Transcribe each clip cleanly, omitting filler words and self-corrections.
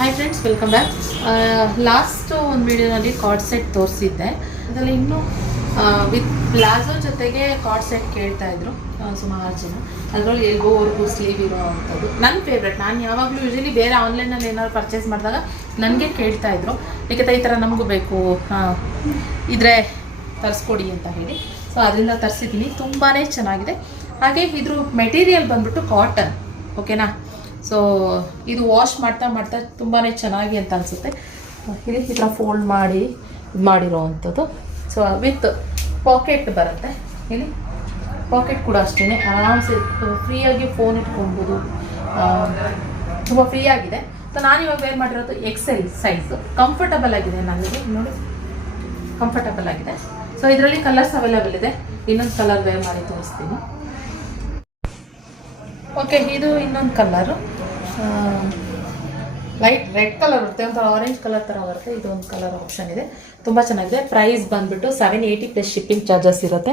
Hi friends, welcome back. Last ಒಂದು ವಿಡಿಯೋನಲ್ಲಿ card set ತೋರಿಸಿದ್ದೆ. ಅದರಲ್ಲಿ ಇನ್ನೂ ವಿತ್ ಪ್ಲಾಜೋ ಜೊತೆಗೆ ಕಾರ್ಡ್ ಸೆಟ್ ಕೇಳ್ತಾ ಇದ್ರು ಸುಮಾರು ಜನ. ಅದರಲ್ಲಿ ಎಲ್ಬೋವರೆಗೂ ಸ್ಲೀವ್ ಇರೋ ಅಂಥದ್ದು ನನ್ನ ಫೇವ್ರೆಟ್. ನಾನು ಯಾವಾಗಲೂ ಯೂಶಲಿ ಬೇರೆ ಆನ್ಲೈನಲ್ಲಿ ಏನಾದ್ರು ಪರ್ಚೇಸ್ ಮಾಡಿದಾಗ ನನಗೆ ಕೇಳ್ತಾ ಇದ್ರು, ಏಕೆಂದರೆ ಈ ಥರ ನಮಗೂ ಬೇಕು ಇದ್ರೆ ತರಿಸ್ಕೊಡಿ ಅಂತ ಹೇಳಿ. ಸೊ ಅದರಿಂದ ತರಿಸಿದ್ದೀನಿ. ತುಂಬಾ ಚೆನ್ನಾಗಿದೆ. ಹಾಗೆ ಇದ್ರ ಮೆಟೀರಿಯಲ್ ಬಂದ್ಬಿಟ್ಟು ಕಾಟನ್, ಓಕೆನಾ. ಸೊ ಇದು ವಾಶ್ ಮಾಡ್ತಾ ಮಾಡ್ತಾ ತುಂಬಾ ಚೆನ್ನಾಗಿ ಅಂತ ಅನಿಸುತ್ತೆ. ಇಲ್ಲಿ ಈ ಥರ ಫೋಲ್ಡ್ ಮಾಡಿ ಇದು ಮಾಡಿರೋ ಅಂಥದ್ದು. ಸೊ ವಿತ್ ಪಾಕೆಟ್ ಬರುತ್ತೆ. ಇಲ್ಲಿ ಪಾಕೆಟ್ ಕೂಡ ಅಷ್ಟೇ, ಆರಾಮ್ಸೆ ಫ್ರೀಯಾಗಿ ಫೋನ್ ಇಟ್ಕೊಳ್ಬೋದು. ತುಂಬ ಫ್ರೀಯಾಗಿದೆ. ಸೊ ನಾನು ಇವಾಗ ವೇರ್ ಮಾಡಿರೋದು XL ಸೈಜು. ಕಂಫರ್ಟಬಲ್ ಆಗಿದೆ ನನಗೆ, ನೋಡಿ ಕಂಫರ್ಟಬಲ್ ಆಗಿದೆ. ಸೊ ಇದರಲ್ಲಿ ಕಲರ್ಸ್ ಅವೈಲೇಬಲ್ ಇದೆ. ಇನ್ನೊಂದು ಕಲರ್ ವೇರ್ ಮಾಡಿ ತೋರಿಸ್ತೀನಿ. ಓಕೆ, ಇದು ಇನ್ನೊಂದು ಕಲರು ಲೈಟ್ ರೆಡ್ ಕಲರ್ ಬರುತ್ತೆ, ಒಂಥರ ಆರೆಂಜ್ ಕಲರ್ ಥರ ಬರುತ್ತೆ. ಇದೊಂದು ಕಲರ್ ಆಪ್ಷನ್ ಇದೆ, ತುಂಬ ಚೆನ್ನಾಗಿದೆ. ಪ್ರೈಸ್ ಬಂದುಬಿಟ್ಟು 780 ಪ್ಲಸ್ ಶಿಪ್ಪಿಂಗ್ ಚಾರ್ಜಸ್ ಇರುತ್ತೆ.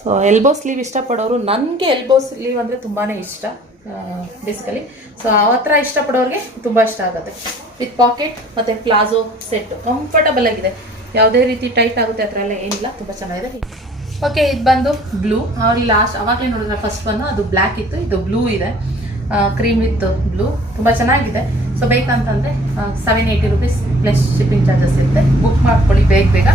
ಸೊ ಎಲ್ಬೋ ಸ್ಲೀವ್ ಇಷ್ಟಪಡೋರು, ನನಗೆ ಎಲ್ಬೋ ಸ್ಲೀವ್ ಅಂದರೆ ತುಂಬಾ ಇಷ್ಟ ಬೇಸಿಕಲಿ. ಸೊ ಆ ಥರ ಇಷ್ಟಪಡೋರಿಗೆ ತುಂಬ ಇಷ್ಟ ಆಗುತ್ತೆ. ವಿತ್ ಪಾಕೆಟ್ ಮತ್ತು ಪ್ಲಾಜೋ ಸೆಟ್ ಕಂಫರ್ಟಬಲ್ ಆಗಿದೆ. ಯಾವುದೇ ರೀತಿ ಟೈಟ್ ಆಗುತ್ತೆ ಆ ಥರ ಎಲ್ಲ ಏನಿಲ್ಲ, ತುಂಬ ಚೆನ್ನಾಗಿದೆ. ಓಕೆ, ಇದು ಬಂದು ಬ್ಲೂ. ಅವ್ರಿಗೆ ಲಾಸ್ಟ್ ಅವಾಗಲೇ ನೋಡಿದ್ರೆ ಫಸ್ಟ್ ಬಂದು ಅದು ಬ್ಲ್ಯಾಕ್ ಇತ್ತು, ಇದು ಬ್ಲೂ ಇದೆ, ಕ್ರೀಮ್ ವಿತ್ ಬ್ಲೂ. ತುಂಬ ಚೆನ್ನಾಗಿದೆ. ಸೊ ಬೇಕಂತಂದರೆ 780 ರೂಪೀಸ್ ಪ್ಲಸ್ ಶಿಪ್ಪಿಂಗ್ ಚಾರ್ಜಸ್ ಇರುತ್ತೆ. ಬುಕ್ ಮಾಡ್ಕೊಳ್ಳಿ ಬೇಗ ಬೇಗ.